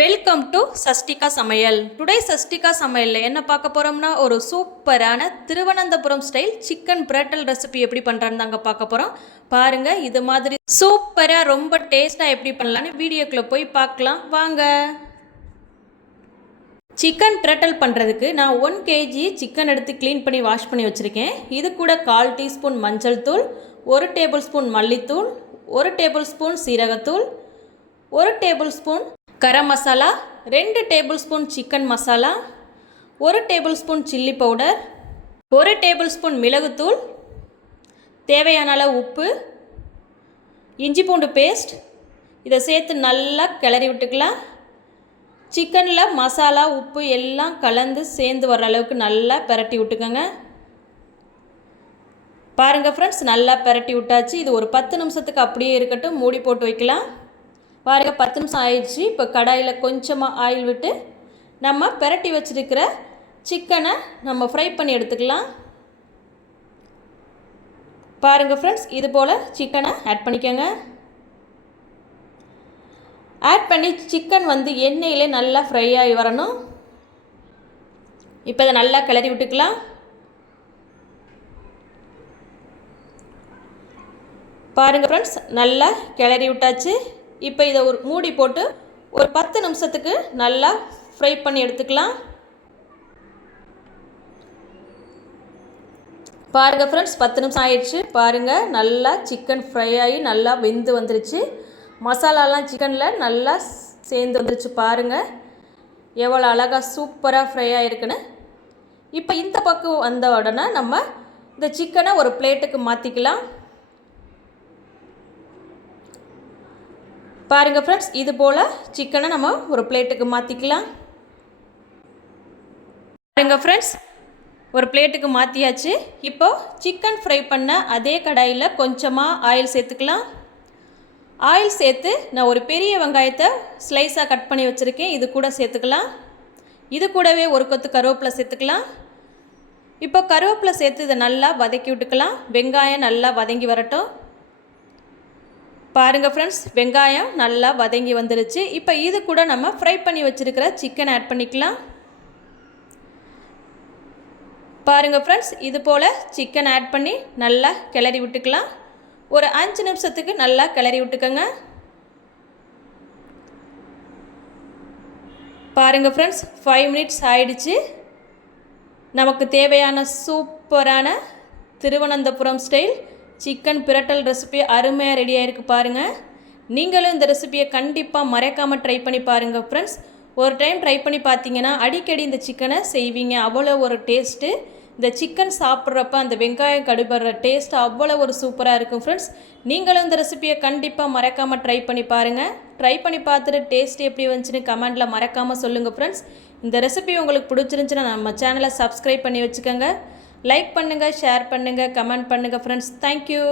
Welcome to Shashtika சமையல். Today Shashtika சமையலில் என்ன பார்க்க போகிறோம்னா, ஒரு சூப்பரான திருவனந்தபுரம் ஸ்டைல் சிக்கன் பிரட்டல் ரெசிபி எப்படி பண்ணுறான்னு தாங்க பார்க்க போகிறோம். பாருங்கள், இது மாதிரி சூப்பராக ரொம்ப டேஸ்ட்டாக எப்படி பண்ணலான்னு வீடியோக்குள்ளே போய் பார்க்கலாம் வாங்க. சிக்கன் பிரட்டல் பண்ணுறதுக்கு நான் 1 kg சிக்கன் எடுத்து க்ளீன் பண்ணி வாஷ் பண்ணி வச்சுருக்கேன். இது கூட 1/4 டீஸ்பூன் மஞ்சள் தூள், 1 டேபிள் ஸ்பூன் மல்லித்தூள், 1 டேபிள் ஸ்பூன் சீரகத்தூள், 1 tablespoon garam masala, 2 tablespoon chicken masala, 1 tablespoon chilli powder, 1 tablespoon மிளகுத்தூள், தேவையான அளவு உப்பு, இஞ்சி பூண்டு பேஸ்ட். இதை சேர்த்து நல்லா கிளறி விட்டுக்கலாம். சிக்கனில் மசாலா உப்பு எல்லாம் கலந்து சேர்ந்து வர அளவுக்கு நல்லா பிரட்டி விட்டுக்கோங்க. பாருங்கள் ஃப்ரெண்ட்ஸ், நல்லா பிரட்டி விட்டாச்சு. இது ஒரு 10 நிமிஷத்துக்கு அப்படியே இருக்கட்டும், மூடி போட்டு வைக்கலாம். பாருங்கள், 10 நிமிஷம் ஆயிடுச்சு. இப்போ கடாயில் கொஞ்சமாக ஆயில் விட்டு நம்ம பிரட்டி வச்சுருக்கிற சிக்கனை நம்ம ஃப்ரை பண்ணி எடுத்துக்கலாம். பாருங்கள் ஃப்ரெண்ட்ஸ், இது போல் சிக்கனை ஆட் பண்ணிக்கோங்க. ஆட் பண்ணி சிக்கன் எண்ணெயிலே நல்லா ஃப்ரை ஆகி வரணும். இப்போ இதை நல்லா கிளறி விட்டுக்கலாம். பாருங்கள் ஃப்ரெண்ட்ஸ், நல்லா கிளறி விட்டாச்சு. இப்போ இதை ஒரு மூடி போட்டு ஒரு 10 நிமிஷத்துக்கு நல்லா ஃப்ரை பண்ணி எடுத்துக்கலாம். பாருங்கள் ஃப்ரெண்ட்ஸ், 10 நிமிஷம் ஆயிடுச்சு. பாருங்கள், நல்லா சிக்கன் ஃப்ரை ஆகி நல்லா வெந்து வந்துருச்சு. மசாலாலாம் சிக்கனில் நல்லா சேர்ந்து வந்துருச்சு. பாருங்கள் எவ்வளோ அழகாக சூப்பராக ஃப்ரை ஆகிருக்குன்னு. இப்போ இந்த பக்கம் வந்த உடனே நம்ம இந்த சிக்கனை ஒரு பிளேட்டுக்கு மாற்றிக்கலாம். பாருங்கள் ஃப்ரெண்ட்ஸ், இது போல் சிக்கனை நம்ம ஒரு பிளேட்டுக்கு மாற்றிக்கலாம். பாருங்கள் ஃப்ரெண்ட்ஸ், ஒரு பிளேட்டுக்கு மாற்றியாச்சு. இப்போது சிக்கன் ஃப்ரை பண்ண அதே கடாயில் கொஞ்சமாக ஆயில் சேர்த்துக்கலாம். ஆயில் சேர்த்து நான் ஒரு பெரிய வெங்காயத்தை ஸ்லைஸாக கட் பண்ணி வச்சுருக்கேன், இது கூட சேர்த்துக்கலாம். இது கூடவே ஒரு கொத்து கருவேப்பிலை சேர்த்துக்கலாம். இப்போ கருவேப்பிலை சேர்த்து இதை நல்லா வதக்கி விட்டுக்கலாம். வெங்காயம் நல்லா வதங்கி வரட்டும். பாருங்கள் ஃப்ரெண்ட்ஸ், வெங்காயம் நல்லா வதங்கி வந்துருச்சு. இப்போ இது கூட நம்ம ஃப்ரை பண்ணி வச்சுருக்கிற சிக்கன் ஆட் பண்ணிக்கலாம். பாருங்கள் ஃப்ரெண்ட்ஸ், இது போல் சிக்கன் ஆட் பண்ணி நல்லா கிளறி விட்டுக்கலாம். ஒரு 5 நிமிஷத்துக்கு நல்லா கிளறி விட்டுக்கோங்க. பாருங்கள் ஃப்ரெண்ட்ஸ், 5 மினிட்ஸ் ஆயிடுச்சு. நமக்கு தேவையான சூப்பரான திருவனந்தபுரம் ஸ்டைல் சிக்கன் பிரட்டல் ரெசிபி அருமையாக ரெடியாக இருக்குது. பாருங்கள், நீங்களும் இந்த ரெசிபியை கண்டிப்பாக மறக்காமல் ட்ரை பண்ணி பாருங்கள் ஃப்ரெண்ட்ஸ். ஒரு டைம் ட்ரை பண்ணி பார்த்தீங்கன்னா அடிக்கடி இந்த சிக்கனை செய்வீங்க. அவ்வளோ ஒரு டேஸ்ட்டு. இந்த சிக்கன் சாப்பிட்றப்ப அந்த வெங்காயம் கடுபடுற டேஸ்ட் அவ்வளோ ஒரு சூப்பராக இருக்கும் ஃப்ரெண்ட்ஸ். நீங்களும் இந்த ரெசிபியை கண்டிப்பாக மறக்காமல் ட்ரை பண்ணி பாருங்கள். ட்ரை பண்ணி பார்த்துட்டு டேஸ்ட் எப்படி வந்துச்சுன்னு கமெண்ட்டில் மறக்காமல் சொல்லுங்கள் ஃப்ரெண்ட்ஸ். இந்த ரெசிபி உங்களுக்கு பிடிச்சிருந்துச்சுன்னா நம்ம சேனலை சப்ஸ்கிரைப் பண்ணி வச்சுக்கோங்க. லைக் பண்ணுங்கள், ஷேர் பண்ணுங்கள், கமெண்ட் பண்ணுங்கள் ஃப்ரெண்ட்ஸ். தேங்க்யூ.